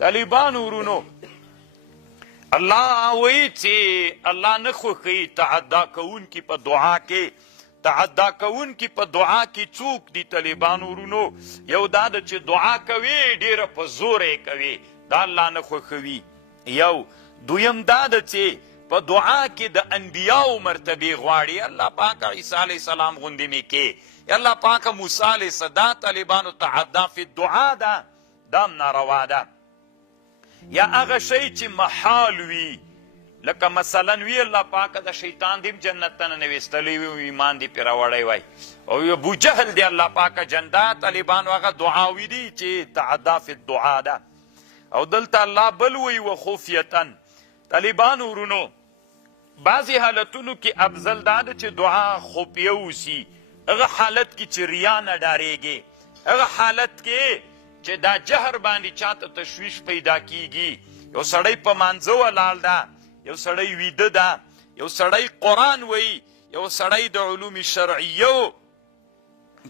طالبانو ورونو الله وایي چې الله نه خوښوي تعدا کوونکي په دعا کې. تعدا کوونکي په دعا کې څوک دي طالبانو ورونو؟ یو دا ده چې دعا کوي ډېره په زور یې کوي، دا الله نه خوښوي. یو دویم دا ده چې په دعا کې د انبیاو مرتبې غواړي. الله پاکه عیسی علیه السلام غوندې مې کې، الله پاکه موسی علیه السلام. طالبانو تعدا فی الدعا ده، دا هم ناروا ده. یا هغه شی چې محال وي، لکه مثلا وی الله پاکه د شیطان دیم جنت ته ننویستلی وي، ایمان دې پرې راوړی وای، او ابو جهل دی الله پاکه جنت. طالبانو هغه دعاوي دي چې تعدا فی الدعا ده. او دلته الله بل وی وخفیتا. طالبانو ورونو بعضې حالتونو کې افضل دا ده چې دعا خفیه وسي. هغه حالت کې چې ریا نه ډارېږي، هغه حالت کې چې دا جهر باندې چاته تشویش پیدا کیږي. یو سړی په مانځه ولاړ ده، یو سړی ویده ده، یو سړی قرآن وایي، یو سړی د علوم شرعیو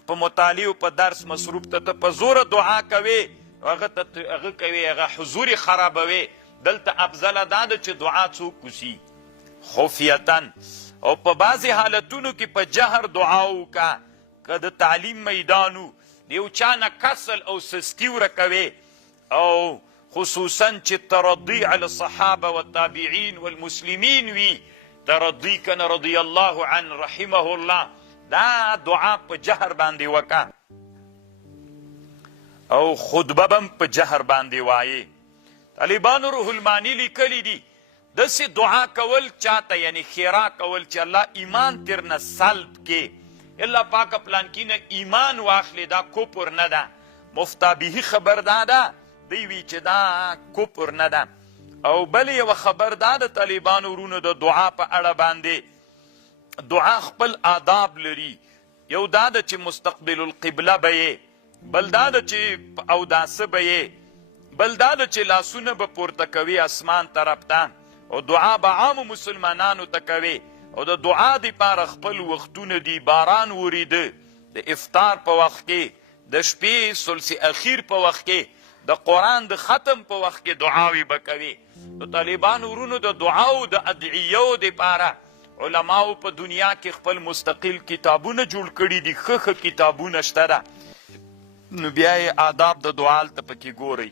په مطالعو په درس مصروف ته په زوره دعا کوي، هغه کوي هغه حضور خرابوي. دلته افضله دا ده چې دعا څوک وسي خفیتن. او په بعضې حالتونو کې په جهر دعا وکړه. که د تعلیم میدانو د یو چا نه کسل او سستي ورکوي، او خصوصا چې ترضی علی الصحابه والتابعین والمسلمین وي، ترضی کنه رضی الله عنه رحمه الله، دا دعا په جهر باندې وکړه. او خطبه بم په جهر باندې وایي. طالبانو روح المانی لیکلی دي داسې دعا کول چاته، یعنی خیرا کول چې الله ایمان ترنه سلب کې، الله پاکه پلانکینه ایمان واخلي، دا کفر نه ده. مفتابهی خبر دا ده، دی وی چې دا کفر نه ده. او بل یوه خبر دا ده طالبانو ورونو د دعا په اړه باندې، دعا خپل آداب لري. یو دا ده چې مستقبل القبله به یې، بل دا ده چې اوداسه به یې، بل دا ده چې لاسونه به پورته کوي اسمان طرف ته، او دعا به عامو مسلمانانو ته کوي. او د دعا دپاره خپل وختونه دي. باران وریده د افطار په وخت کې، د شپې ثلث اخیر په وخت کې، د قرآن د ختم په وخت کې دعاوې به کوي. د طالبانو ورونو د دعاو د ادعیو دپاره علماو په دنیا کې خپل مستقل کتابونه جوړ کړي دي، ښه کتابونه شته ده. نو بیا یې آداب د دعا هلته پکې ګورئ.